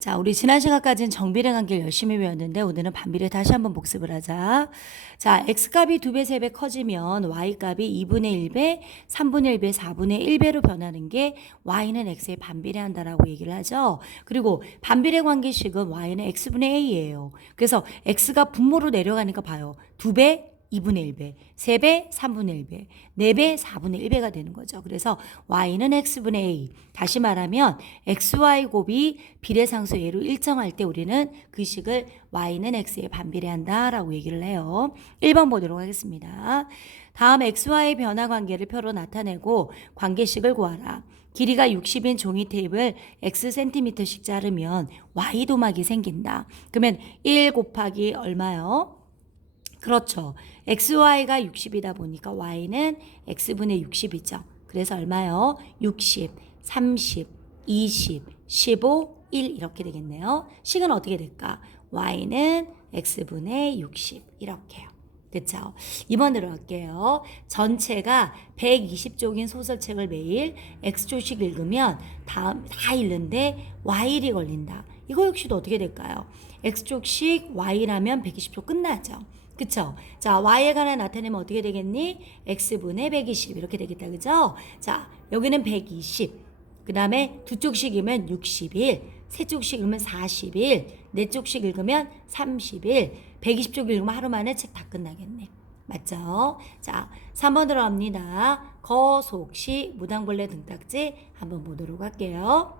자, 우리 지난 시간까지는 정비례 관계를 열심히 배웠는데 오늘은 반비례 다시 한번 복습을 하자. 자, x값이 2배, 3배 커지면 y값이 2분의 1배, 3분의 1배, 4분의 1배로 변하는 게 y는 x에 반비례한다라고 얘기를 하죠. 그리고 반비례 관계식은 y는 x분의 a예요. 그래서 x가 분모로 내려가니까 봐요. 2배, 2분의 1배, 3배, 3분의 1배, 4배, 4분의 1배가 되는 거죠. 그래서 y는 x분의 a. 다시 말하면 xy 곱이 비례상수 a로 일정할 때 우리는 그 식을 y는 x에 반비례한다라고 얘기를 해요. 1번 보도록 하겠습니다. 다음 xy 변화 관계를 표로 나타내고 관계식을 구하라. 길이가 60인 종이 테이프를 x 센티미터씩 자르면 y 도막이 생긴다. 그러면 1 곱하기 얼마요? 그렇죠. xy가 60이다 보니까 y는 x분의 60이죠. 그래서 얼마요? 60, 30, 20, 15, 1 이렇게 되겠네요. 식은 어떻게 될까? y는 x분의 60 이렇게요. 그쵸? 2번 들어갈게요. 전체가 120쪽인 소설책을 매일 X조씩 읽으면 다음 다 읽는데 Y일이 걸린다. 이거 역시도 어떻게 될까요? X조씩 Y라면 120쪽 끝나죠. 그쵸? 자, Y에 관해 나타내면 어떻게 되겠니? X분의 120 이렇게 되겠다. 그죠? 자, 여기는 120. 그 다음에 두 쪽씩 읽으면 61, 세 쪽씩 읽으면 41, 네 쪽씩 읽으면 31, 120쪽 읽으면 하루 만에 책 다 끝나겠네. 맞죠? 자, 3번 들어갑니다. 거 속 시 무당벌레 등딱지 한번 보도록 할게요.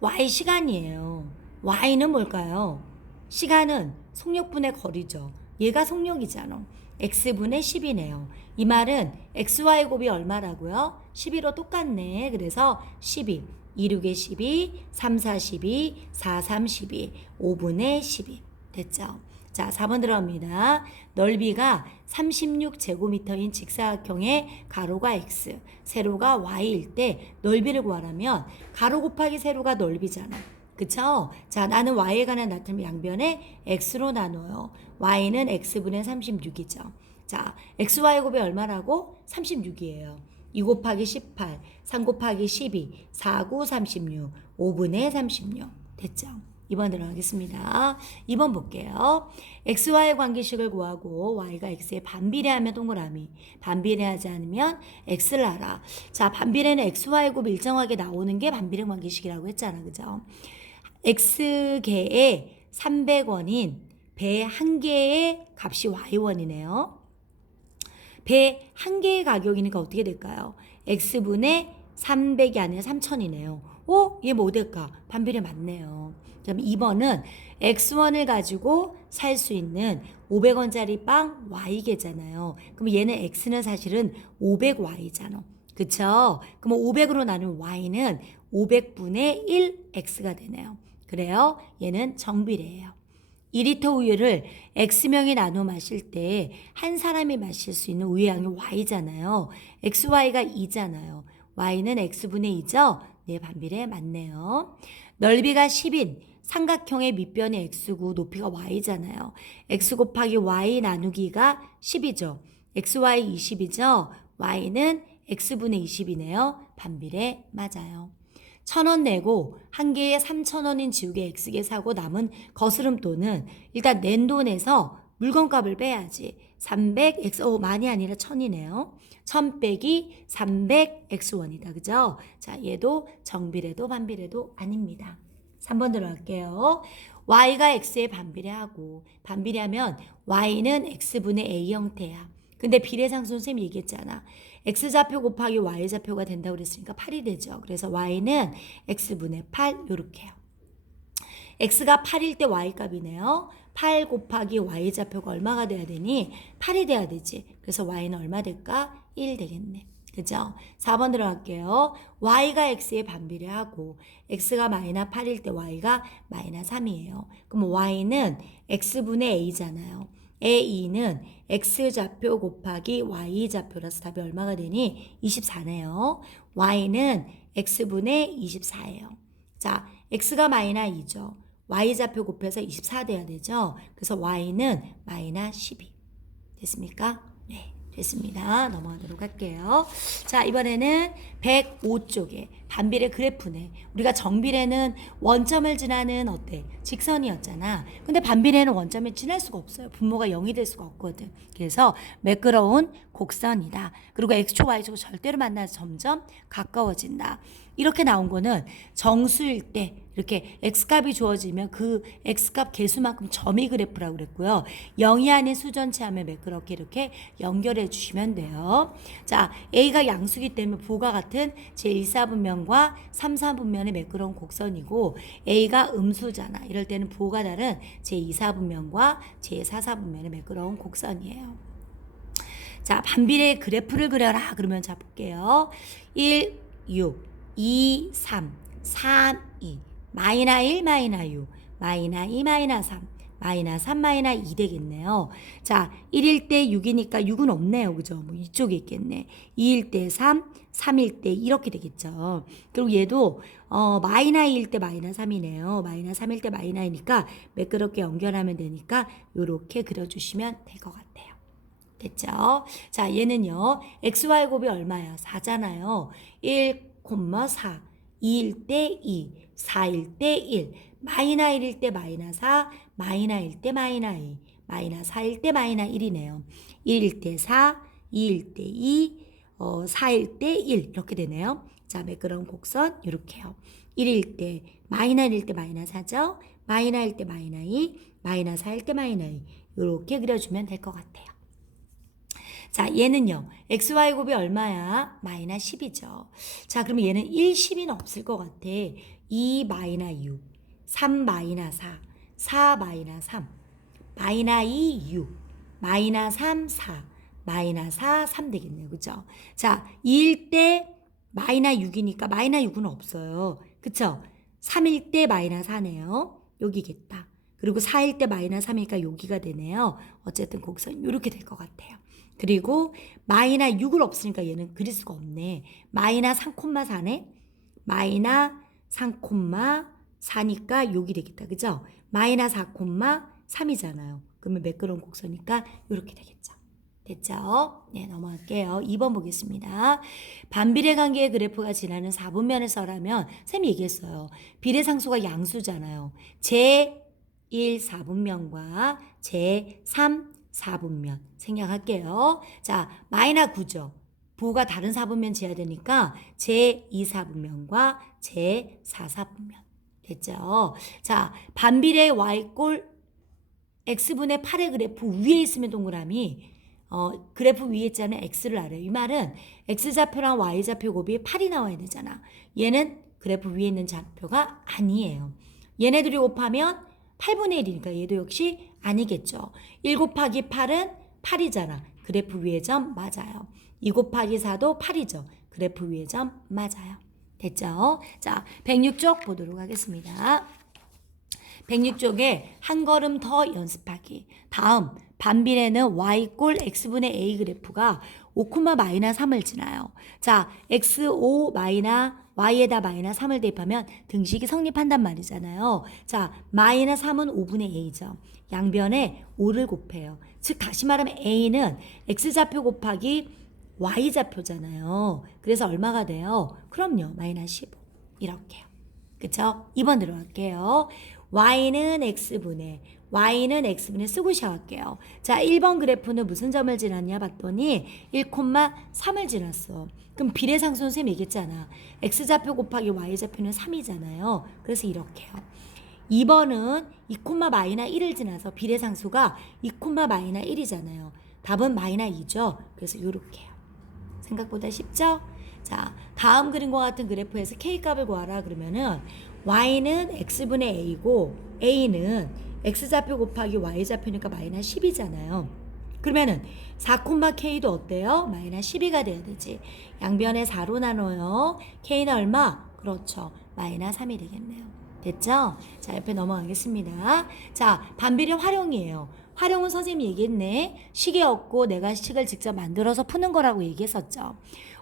Y 시간이에요. Y는 뭘까요? 시간은 속력분의 거리죠. 얘가 속력이잖아. x분의 10이네요. 이 말은 xy 곱이 얼마라고요? 11로 똑같네. 그래서 12, 2, 6에 12, 3, 4, 12, 4, 3, 12, 5분의 12. 됐죠? 자, 4번 들어갑니다. 넓이가 36제곱미터인 직사각형의 가로가 x, 세로가 y일 때 넓이를 구하라면 가로 곱하기 세로가 넓이잖아. 그쵸? 자, 나는 y에 관한 나타내면 양변에 x로 나눠요. y는 x분의 36이죠. 자, xy 곱이 얼마라고? 36이에요. 2 곱하기 18, 3 곱하기 12, 4, 9, 36, 5분의 36. 됐죠? 2번 들어가겠습니다. 2번 볼게요. xy 관계식을 구하고 y가 x에 반비례하면 동그라미, 반비례하지 않으면 x를 알아. 자, 반비례는 xy 곱 일정하게 나오는 게 반비례 관계식이라고 했잖아. 그죠? X개에 300원인 배 한 개의 값이 y원이네요. 배 한 개의 가격이니까 어떻게 될까요? x분의 300이 아니라 3000이네요. 어? 얘 뭐 될까? 반비례 맞네요. 그럼 2번은 x1을 가지고 살 수 있는 500원짜리 빵 y개잖아요. 그럼 얘는 x는 사실은 500y잖아. 그쵸? 그럼 500으로 나눈 y는 500분의 1x가 되네요. 그래요? 얘는 정비례예요. 2리터 우유를 X명이 나눠 마실 때 한 사람이 마실 수 있는 우유 양이 Y잖아요. XY가 2잖아요. Y는 X분의 2죠? 네, 반비례 맞네요. 넓이가 10인 삼각형의 밑변이 X고 높이가 Y잖아요. X 곱하기 Y 나누기가 10이죠. XY 20이죠. Y는 X분의 20이네요. 반비례 맞아요. 천 원 내고 한 개에 3천 원인 지우개 X개 사고 남은 거스름 돈은 일단 낸 돈에서 물건값을 빼야지. 300X, 오, 많이 아니라 천이네요. 1000 빼기 300X 원이다. 그죠? 자, 얘도 정비례도 반비례도 아닙니다. 3번 들어갈게요. y가 x에 반비례하고 반비례하면 y는 x분의 a 형태야. 근데 비례상수 선생님이 얘기했잖아. X좌표 곱하기 y좌표가 된다고 그랬으니까 8이 되죠. 그래서 y는 x분의 8 요렇게요. x가 8일 때 y값이네요. 8 곱하기 y좌표가 얼마가 돼야 되니? 8이 돼야 되지. 그래서 y는 얼마 될까? 1 되겠네. 그죠? 4번 들어갈게요. y가 x에 반비례하고 x가 마이너 8일 때 y가 마이너 3이에요. 그럼 y는 x분의 a잖아요. A는 x좌표 곱하기 y좌표라서 답이 얼마가 되니? 24네요. y는 x분의 24예요. 자, x가 마이너 2죠. y좌표 곱해서 24 돼야 되죠. 그래서 y는 마이너 12. 됐습니까? 네. 됐습니다. 넘어가도록 할게요. 자, 이번에는 105쪽에 반비례 그래프네. 우리가 정비례는 원점을 지나는 어때? 직선이었잖아. 근데 반비례는 원점을 지날 수가 없어요. 분모가 0이 될 수가 없거든. 그래서 매끄러운 곡선이다. 그리고 x축, y축을 절대로 만나서 점점 가까워진다. 이렇게 나온 거는 정수일 때 이렇게 x값이 주어지면 그 x값 개수만큼 점이 그래프라고 그랬고요. 0이 아닌 수전체 하면 매끄럽게 이렇게 연결해 주시면 돼요. 자, a가 양수기 때문에 부가 같은 제1사분면과 3사분면의 매끄러운 곡선이고 a가 음수잖아. 이럴 때는 부가 다른 제2사분면과 제4사분면의 매끄러운 곡선이에요. 자, 반비례 그래프를 그려라. 그러면 자 볼게요. 1, 6, 2, 3, 3, 2, 마이나 1, 마이나 6, 마이나 2, 마이나 3, 마이나 3, 마이나 2 되겠네요. 자, 1일 때 6이니까 6은 없네요. 그죠? 뭐 이쪽에 있겠네. 2일 때 3, 3일 때 이렇게 되겠죠. 그리고 얘도 어, 마이나 2일 때 마이나 3이네요. 마이나 3일 때 마이나 2니까 매끄럽게 연결하면 되니까 이렇게 그려주시면 될 것 같아요. 됐죠? 자, 얘는요. xy 곱이 얼마야? 4잖아요. 1, 4, 2일 때 2, 4일 때 1, 마이나 1일 때 마이나 4, 마이나 1일 때 마이나 2, 마이나 4일 때 마이나 1이네요. 1일 때 4, 2일 때 2, 어, 4일 때 1 이렇게 되네요. 자, 매끄러운 곡선 이렇게요. 1일 때 마이나 1일 때 마이나 4죠. 마이나 1일 때 마이나 2, 마이나 4일 때 마이나 2 이렇게 그려주면 될 것 같아요. 자, 얘는요. xy 곱이 얼마야? 마이너 10이죠. 자, 그러면 얘는 1, 10이는 없을 것 같아. 2 마이너 6, 3 마이너 4, 4 마이너 3, 마이너 2, 6, 마이너 3, 4, 마이너 4, 3 되겠네요. 그죠? 자, 2일 때 마이너 6이니까 마이너 6은 없어요. 그쵸? 3일 때 마이너 4네요. 여기겠다. 그리고 4일 때 마이너 3이니까 여기가 되네요. 어쨌든 곡선 이렇게 될 것 같아요. 그리고 마이나 6을 없으니까 얘는 그릴 수가 없네. 마이나 3,4네. 마이나 3,4니까 여기 되겠다. 그죠? 마이나 4,3이잖아요. 그러면 매끄러운 곡선이니까 이렇게 되겠죠. 됐죠? 네, 넘어갈게요. 2번 보겠습니다. 반비례 관계의 그래프가 지나는 4분면에서라면 쌤이 얘기했어요. 비례 상수가 양수잖아요. 제1 4분면과 제3 4분면 생략할게요. 자, 마이너 9죠. 부가 다른 4분면 지어야 되니까 제2 4분면과 제4 4분면 됐죠. 자, 반비례 y꼴 x분의 8의 그래프 위에 있으면 동그라미 어, 그래프 위에 있잖아요. x를 알아요. 이 말은 x좌표랑 y좌표 곱이 8이 나와야 되잖아. 얘는 그래프 위에 있는 좌표가 아니에요. 얘네들이 곱하면 8분의 1이니까 얘도 역시 아니겠죠. 1 곱하기 8은 8이잖아. 그래프 위의 점 맞아요. 2 곱하기 4도 8이죠. 그래프 위의 점 맞아요. 됐죠? 자, 106쪽 보도록 하겠습니다. 106쪽에 한 걸음 더 연습하기. 다음 반비례는 y꼴 x분의 a 그래프가 5, 마이너 3을 지나요. 자, x5 마이너 y에다 마이너 3을 대입하면 등식이 성립한단 말이잖아요. 자, 마이너 3은 5분의 a죠. 양변에 5를 곱해요. 즉 다시 말하면 a는 x좌표 곱하기 y좌표잖아요. 그래서 얼마가 돼요? 그럼요. 마이너 15. 이렇게요. 그쵸? 2번 들어갈게요. Y는 x분의 y는 x분의 쓰고 시작할게요. 자, 1번 그래프는 무슨 점을 지났냐 봤더니 1,3을 지났어. 그럼 비례상수 선생님 얘기했잖아. x좌표 곱하기 y좌표는 3이잖아요. 그래서 이렇게요. 2번은 2, 마이너 1을 지나서 비례상수가 2, 마이너 1이잖아요. 답은 마이너 2죠. 그래서 이렇게요. 생각보다 쉽죠? 자, 다음 그림과 같은 그래프에서 K값을 구하라 그러면은 Y는 X분의 A고 A는 X좌표 곱하기 Y좌표니까 마이너 10이잖아요. 그러면은 4, K도 어때요? 마이너 12가 돼야 되지. 양변에 4로 나눠요. K는 얼마? 그렇죠. 마이너 3이 되겠네요. 됐죠? 자, 옆에 넘어가겠습니다. 자, 반비례 활용이에요. 활용은 선생님이 얘기했네. 식이 없고 내가 식을 직접 만들어서 푸는 거라고 얘기했었죠.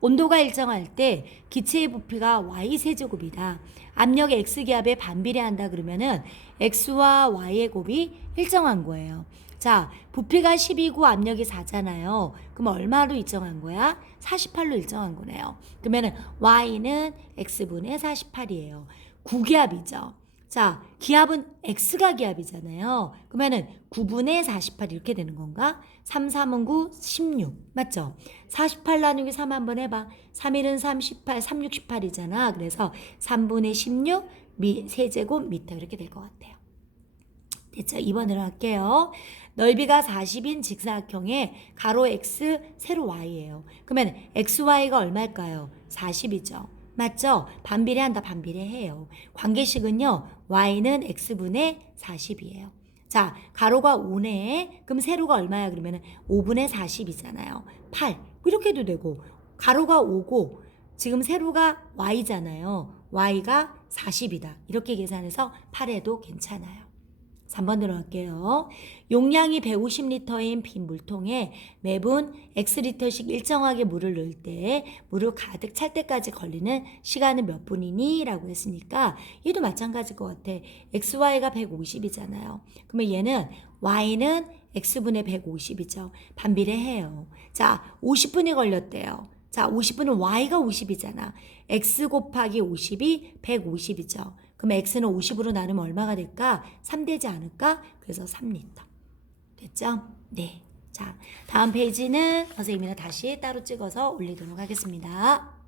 온도가 일정할 때 기체의 부피가 y 세제곱이다. 압력 x 기압에 반비례한다 그러면은 x와 y의 곱이 일정한 거예요. 자, 부피가 10이고 압력이 4잖아요. 그럼 얼마로 일정한 거야? 48로 일정한 거네요. 그러면은 y는 x분의 48이에요. 구기압이죠. 자, 기압은 x가 기압이잖아요. 그러면은 9분의 48 이렇게 되는 건가? 3, 3은 9, 16. 맞죠? 48 나누기 3 한번 해봐. 3일은 38, 3, 68이잖아. 그래서 3분의 16 미, 세제곱 미터 이렇게 될 것 같아요. 됐죠? 2번으로 할게요. 넓이가 40인 직사각형에 가로 x, 세로 y예요. 그러면 xy가 얼마일까요? 40이죠. 맞죠? 반비례한다, 반비례해요. 관계식은요, y는 x분의 40이에요. 자, 가로가 5네. 그럼 세로가 얼마야? 그러면 5분의 40이잖아요. 8. 이렇게 해도 되고, 가로가 5고, 지금 세로가 y잖아요. y가 40이다. 이렇게 계산해서 8해도 괜찮아요. 3번 들어갈게요. 용량이 150리터인 빈 물통에 매분 X리터씩 일정하게 물을 넣을 때 물을 가득 찰 때까지 걸리는 시간은 몇 분이니? 라고 했으니까 얘도 마찬가지일 것 같아. XY가 150이잖아요. 그러면 얘는 Y는 X분의 150이죠. 반비례해요. 자, 50분이 걸렸대요. 자, 50분은 Y가 50이잖아. X 곱하기 50이 150이죠. 그럼 x는 50으로 나누면 얼마가 될까? 3 되지 않을까? 그래서 3리터. 됐죠? 네. 자, 다음 페이지는 선생님이랑 다시 따로 찍어서 올리도록 하겠습니다.